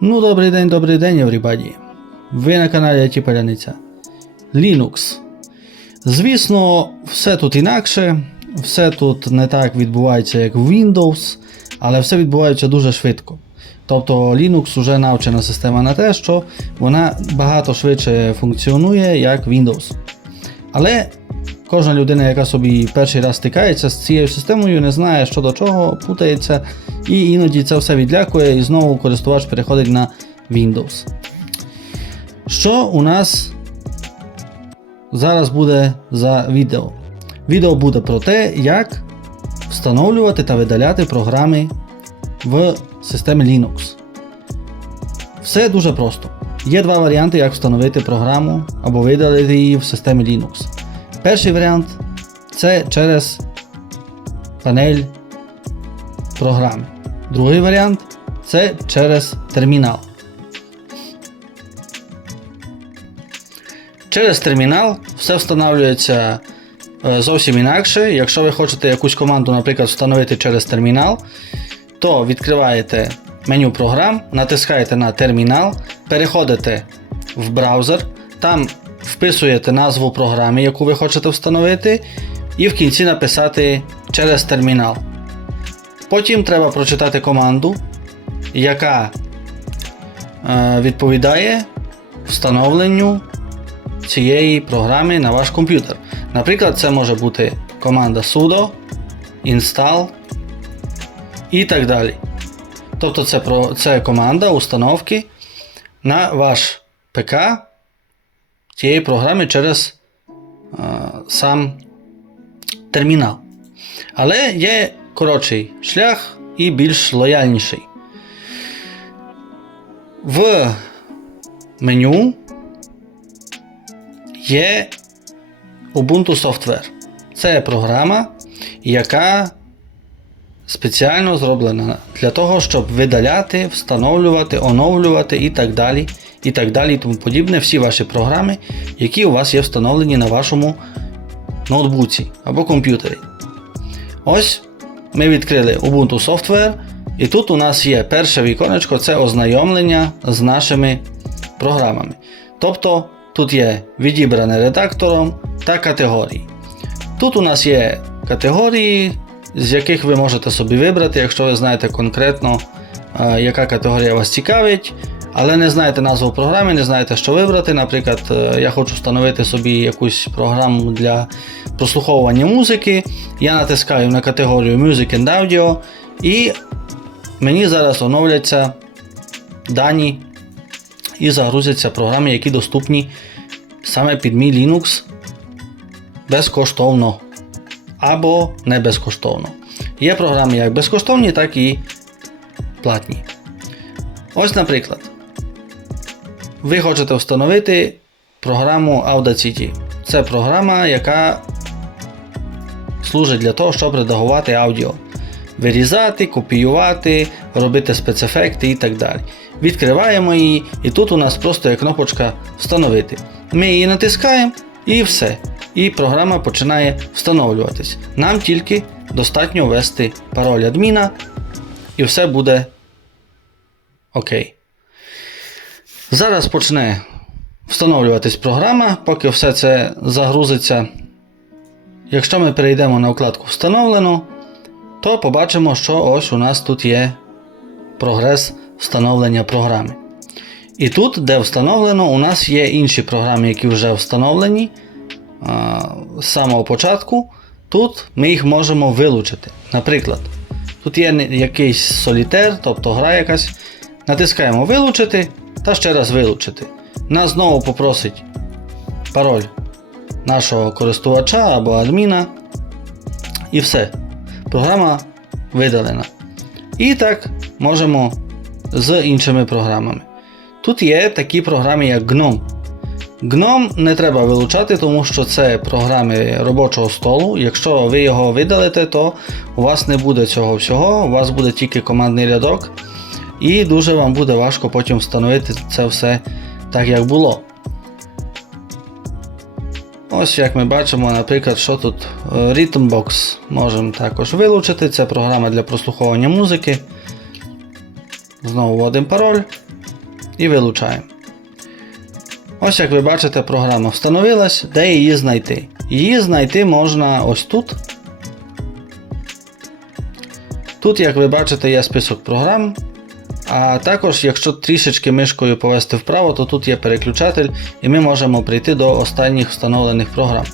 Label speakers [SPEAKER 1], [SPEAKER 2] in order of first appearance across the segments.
[SPEAKER 1] Ну, добрий день, добрий день, everybody. Ви на каналі IT Паляниця. Linux. Звісно, все тут інакше, все тут не так відбувається, як Windows, але все відбувається дуже швидко. Тобто Linux вже навчена система на те, що вона багато швидше функціонує, як Windows. Але кожна людина, яка собі перший раз стикається з цією системою, не знає, що до чого, путається, і іноді це все відлякує, і знову користувач переходить на Windows. Що у нас зараз буде за відео? Відео буде про те, як встановлювати та видаляти програми в системі Linux. Все дуже просто. Є два варіанти, як встановити програму або видалити її в системі Linux. Перший варіант це через панель програми. Другий варіант це через термінал. Через термінал все встановлюється е, зовсім інакше. Якщо ви хочете якусь команду, наприклад, встановити через термінал, то відкриваєте меню програм, натискаєте на термінал, переходите в браузер, там вписуєте назву програми, яку ви хочете встановити, і в кінці написати через термінал. Потім треба прочитати команду, яка е, відповідає встановленню цієї програми на ваш комп'ютер. Наприклад, це може бути команда sudo, install і так далі. Тобто це, це команда установки на ваш ПК цієї програми через е, сам термінал. Але є коротший шлях і більш лояльніший. В меню є Ubuntu Software. Це програма, яка спеціально зроблена для того, щоб видаляти, встановлювати, оновлювати і так далі. І так далі, і тому подібне, всі ваші програми, які у вас є встановлені на вашому ноутбуці або комп'ютері. Ось ми відкрили Ubuntu Software, і тут у нас є перше віконечко це ознайомлення з нашими програмами. Тобто тут є відібране редактором та категорії. Тут у нас є категорії, з яких ви можете собі вибрати, якщо ви знаєте конкретно, е, яка категорія вас цікавить, але не знаєте назву програми, не знаєте, що вибрати. Наприклад, е, я хочу встановити собі якусь програму для прослуховування музики. Я натискаю на категорію Music and Audio, і мені зараз оновляться дані і загрузяться програми, які доступні саме під мій Linux безкоштовно або не безкоштовно. Є програми як безкоштовні, так і платні. Ось, наприклад, ви хочете встановити програму Audacity. Це програма, яка служить для того, щоб редагувати аудіо. Вирізати, копіювати, робити спецефекти і так далі. Відкриваємо її, і тут у нас просто є кнопочка Встановити. Ми її натискаємо і все. І програма починає встановлюватись. Нам тільки достатньо ввести пароль адміна, і все буде окей. Зараз почне встановлюватись програма, поки все це загрузиться. Якщо ми перейдемо на вкладку Встановлено, то побачимо, що ось у нас тут є прогрес встановлення програми. І тут, де встановлено, у нас є інші програми, які вже встановлені з самого початку. Тут ми їх можемо вилучити. Наприклад, тут є якийсь солітер, тобто гра якась. Натискаємо вилучити та ще раз вилучити. Нас знову попросить пароль нашого користувача або адміна. І все. Програма видалена. І так можемо з іншими програмами. Тут є такі програми, як GNOME. GNOME не треба вилучати, тому що це програми робочого столу. Якщо ви його видалите, то у вас не буде цього всього, у вас буде тільки командний рядок, і дуже вам буде важко потім встановити це все так, як було. Ось як ми бачимо, наприклад, що тут е, Rhythmbox можемо також вилучити. Це програма для прослуховування музики. Знову вводимо пароль. і вилучаємо. Ось як ви бачите, програма встановилась, де її знайти. Її знайти можна ось тут. Тут, як ви бачите, є список програм. А також, якщо трішечки мишкою повести вправо, то тут є переключатель, і ми можемо прийти до останніх встановлених програм.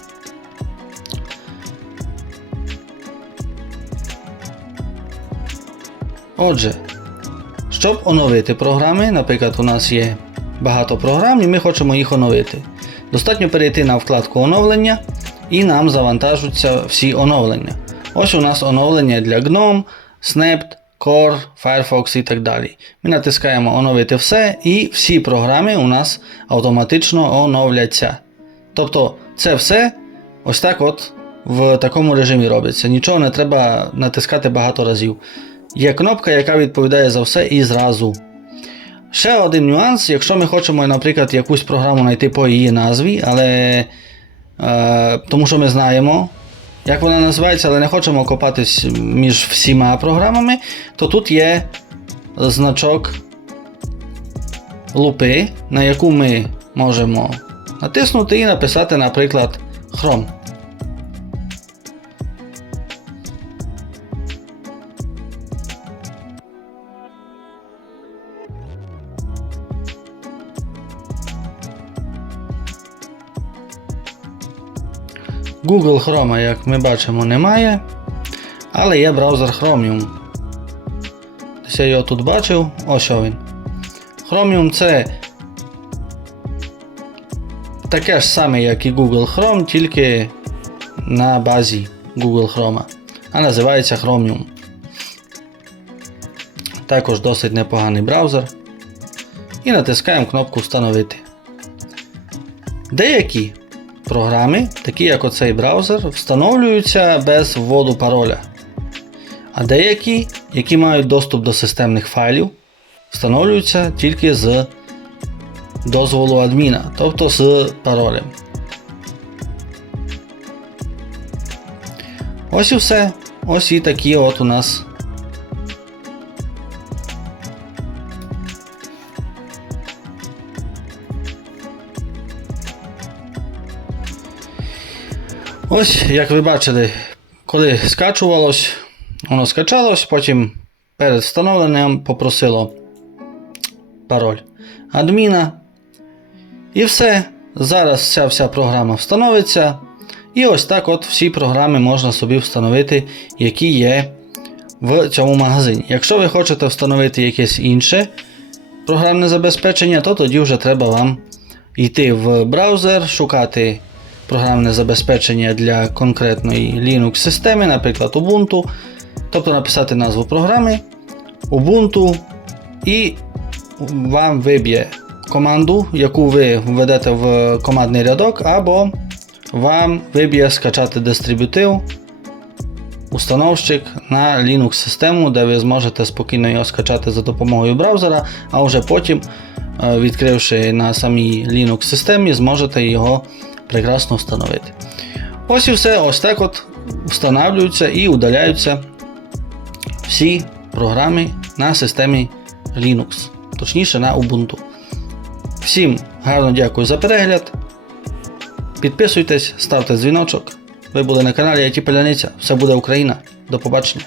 [SPEAKER 1] Отже, щоб оновити програми, наприклад, у нас є багато програм і ми хочемо їх оновити. Достатньо перейти на вкладку оновлення і нам завантажуються всі оновлення. Ось у нас оновлення для GNOME, Snapped, Core, Firefox і так далі. Ми натискаємо оновити все і всі програми у нас автоматично оновляться. Тобто це все ось так от в такому режимі робиться. Нічого не треба натискати багато разів. Є кнопка, яка відповідає за все і зразу. Ще один нюанс, якщо ми хочемо, наприклад, якусь програму знайти по її назві, але е, тому що ми знаємо, як вона називається, але не хочемо копатись між всіма програмами, то тут є значок лупи, на яку ми можемо натиснути і написати, наприклад, Chrome. Google Chrome, як ми бачимо, немає, але є браузер Chromium. Десь я його тут бачив, ось що він. Chromium це таке ж саме, як і Google Chrome, тільки на базі Google Chrome, а називається Chromium. Також досить непоганий браузер. І натискаємо кнопку Встановити. Деякі програми, такі як оцей браузер, встановлюються без вводу пароля. А деякі, які мають доступ до системних файлів, встановлюються тільки з дозволу адміна, тобто з паролем. Ось і все. Ось і такі от у нас. Ось, як ви бачили, коли скачувалось, воно скачалось, потім перед встановленням попросило пароль адміна. І все. Зараз ця вся програма встановиться. І ось так от всі програми можна собі встановити, які є в цьому магазині. Якщо ви хочете встановити якесь інше програмне забезпечення, то тоді вже треба вам йти в браузер, шукати програмне забезпечення для конкретної Linux системи, наприклад, Ubuntu. Тобто написати назву програми Ubuntu і вам виб'є команду, яку ви введете в командний рядок, або вам виб'є скачати дистрибутив, установщик на Linux систему, де ви зможете спокійно його скачати за допомогою браузера, а вже потім, е, відкривши на самій Linux системі, зможете його прекрасно встановити. Ось і все, ось так от встановлюються і удаляються всі програми на системі Linux, точніше на Ubuntu. Всім гарно дякую за перегляд. Підписуйтесь, ставте дзвіночок. Ви були на каналі IT Паляниця. Все буде Україна. До побачення.